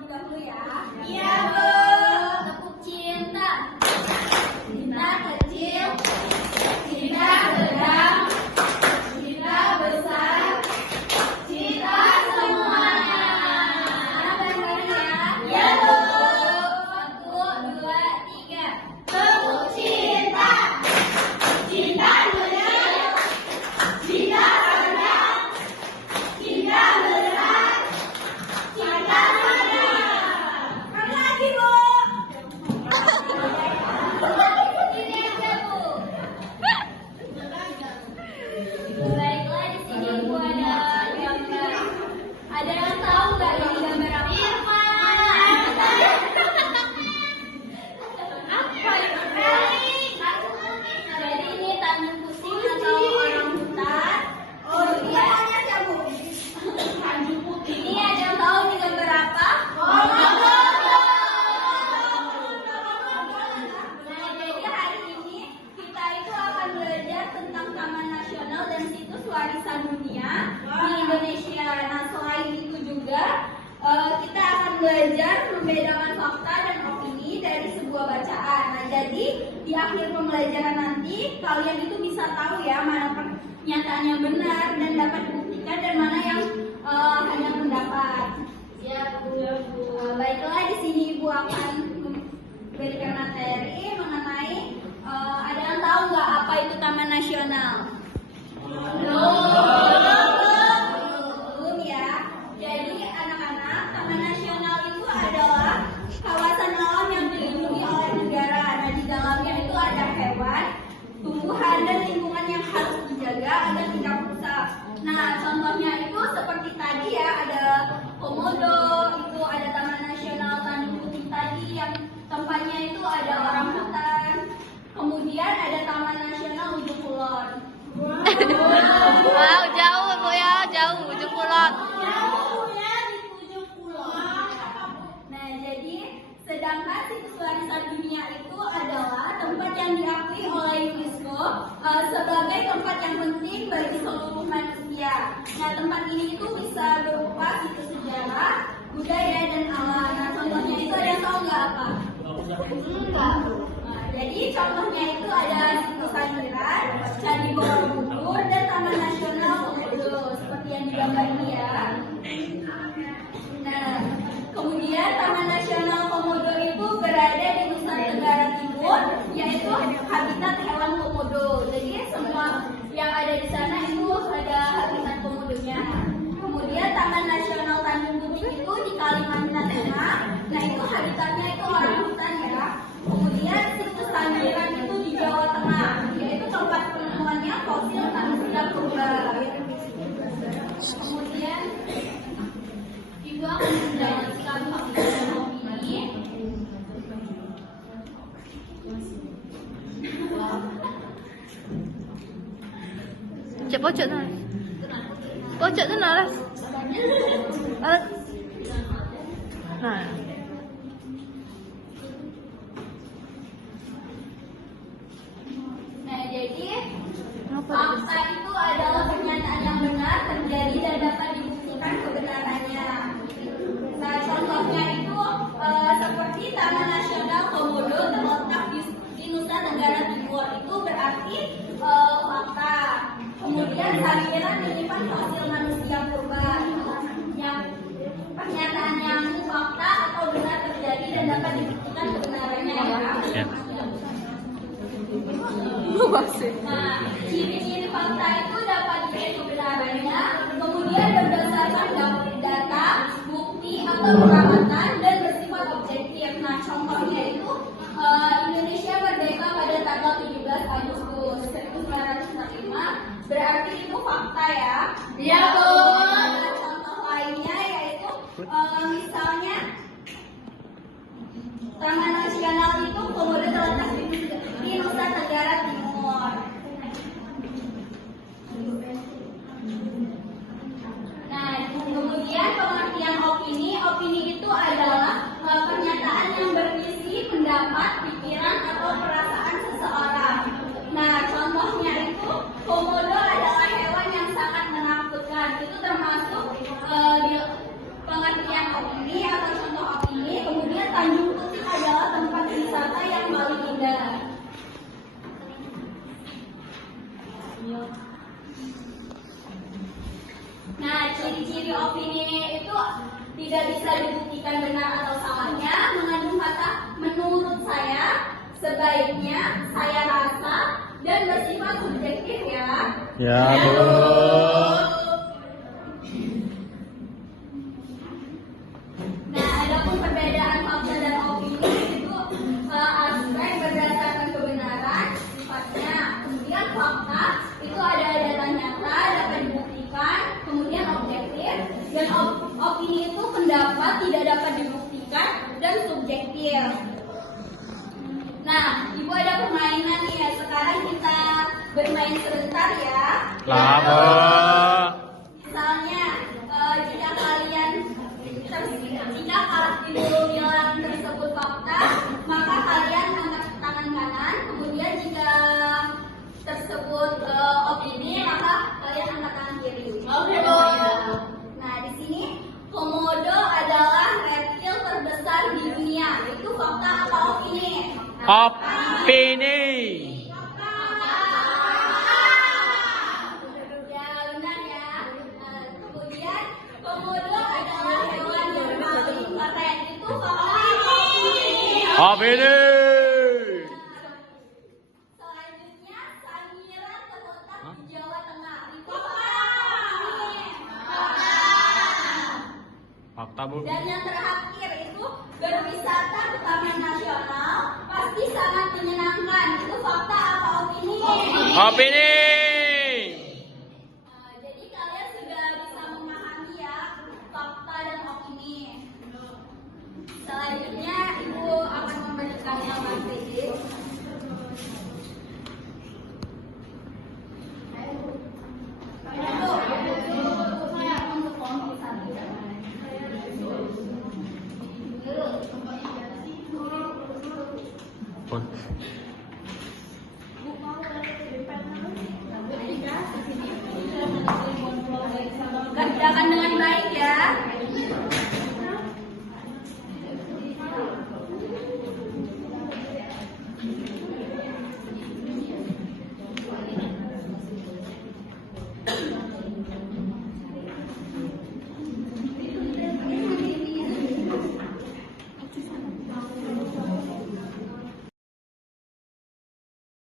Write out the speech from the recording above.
terlebih dahulu ya. Iya, Bu. Tepuk cinta. Cinta kecil, cinta sedang, cinta besar, cinta semuanya. Bareng-bareng ya. Iya, Bu. 1, 2, 3. Tepuk cinta. Cinta kecil, cinta sedang, cinta besar, cinta semuanya. Sekali lagi, Bu. Sendiri aja, Bu. Baiklah, di sini Ibu ada gambar. Ada yang tahu nggak ini gambar apa? Apa itu? Jadi ini tangan kucing atau orang hutan. Oh, iya, ya, Bu. Tanjung Putih. Ini ada yang tahu ini gambar apa? Nah, jadi hari ini kita itu akan belajar tentang Taman Nasional dan situs warisan dunia di Indonesia. Nah, selain itu juga kita akan belajar membedakan fakta dan opini dari sebuah bacaan. Nah, jadi di akhir pembelajaran nanti kalian itu bisa tahu ya mana pernyataan yang benar dan dapat dibuktikan dan mana yang hanya pendapat. Ya, Bu, ya, Bu. Baiklah, di sini Ibu akan memberikan materi mengenai ada yang tahu nggak apa itu Taman Nasional? Belum ya. Jadi anak-anak, Taman Nasional itu adalah kawasan alam yang dilindungi oleh negara. Nah, di dalamnya itu ada hewan, tumbuhan dan lingkungan yang harus dijaga agar tidak rusak. Nah, contohnya itu seperti tadi ya, ada komodo, itu ada Taman Nasional Tanjung Putih tadi yang tempatnya itu ada orang hutan. Kemudian ada Taman Nasional Ujung Kulon. Wow, jauh Bu ya, jauh ujung kulon. Jauh ya di ujung pulau. Nah, jadi sedangkan situs warisan dunia itu adalah tempat yang diakui oleh UNESCO sebagai tempat yang penting bagi seluruh manusia. Nah, tempat ini itu bisa berupa situs sejarah, budaya dan alam. Nah, contohnya itu ada yang tahu nggak apa? Enggak. Nah, jadi contohnya itu ada situs Sangiran, Candi Borobudur dan Taman Nasional Komodo seperti yang di gambar ini ya. Nah, kemudian Taman Nasional Komodo itu berada di Nusa Tenggara Timur, yaitu habitat hewan komodo. Jadi semua yang ada di sana itu ada habitat komodonya. Kemudian Taman Nasional Tanjung Putih itu di Kalimantan Tengah. Nah, itu habitatnya itu orang hutan ya. Kemudian situs Sangiran itu di Jawa Tengah, yaitu tempat penemuannya fosil manusia purba. Kemudian Ibu akan menjelaskan fakta dan opini. Cek pojok sana. Pojok sana lah. Nah. Nah, jadi Apa fakta itu adalah pernyataan yang benar terjadi dan dapat dibuktikan kebenarannya. Nah, contohnya itu seperti Taman Nasional Komodo terletak di Nusa Tenggara Timur, itu berarti fakta. Kemudian Sangiran menyimpan fosil manusia purba, yang pernyataan yang fakta atau benar terjadi dan dapat dibuktikan kebenarannya ya. Nah, ciri-ciri fakta itu dapat dicek kebenarannya, kemudian berdasarkan data, bukti atau pengamatan dan bersifat objektif. Nah, contohnya itu Indonesia merdeka pada tanggal 17 Agustus 1945, berarti itu fakta ya. Iya, Bu. Contoh lainnya yaitu misalnya Taman Nasional itu Komodo terletak di Nusa Tenggara Timur. Nah, kemudian pengertian opini itu adalah pernyataan yang berisi pendapat, pikiran atau perasaan seseorang. Nah, contohnya itu komodo adalah hewan yang sangat menakutkan. Itu termasuk di pengertian opini atau contoh opini itu tidak bisa dibuktikan benar atau salahnya, mengandung kata menurut saya, sebaiknya, saya rasa, dan bersifat subjektif ya. Ya, Bu. Nah, adapun perbedaan fakta dan opini itu aspek berdasarkan kebenaran sifatnya. Kemudian fakta itu ada data nyata, dapat dibuktikan. Kemudian objektif dan opini itu pendapat tidak dapat dibuktikan dan subjektif. Nah, Ibu ada permainan nih ya. Sekarang kita bermain sebentar ya. Lama. Misalnya, jika kalian bilang tersebut fakta, maka kalian angkat tangan kanan. Kemudian jika tersebut opini, maka kalian angkat tangan kiri. Oke, nah, di sini komodo adalah reptil terbesar di dunia. Itu fakta apa opini? Opini. Ya, benar ya. Kemudian komodo adalah hewan yang paling keren. Itu fakta apa opini? Opini. Selanjutnya, Sangiran terletak di Jawa Tengah. Itu fakta opini? Fakta, Bu. Dan yang terakhir itu berwisata ke Taman Nasional pasti sangat menyenangkan. Itu fakta apa opini? Opini. Jadi kalian sudah bisa memahami ya fakta dan opini. Selanjutnya Ibu akan memberikan gambar kredit. Untuk kelompok satu. Pun.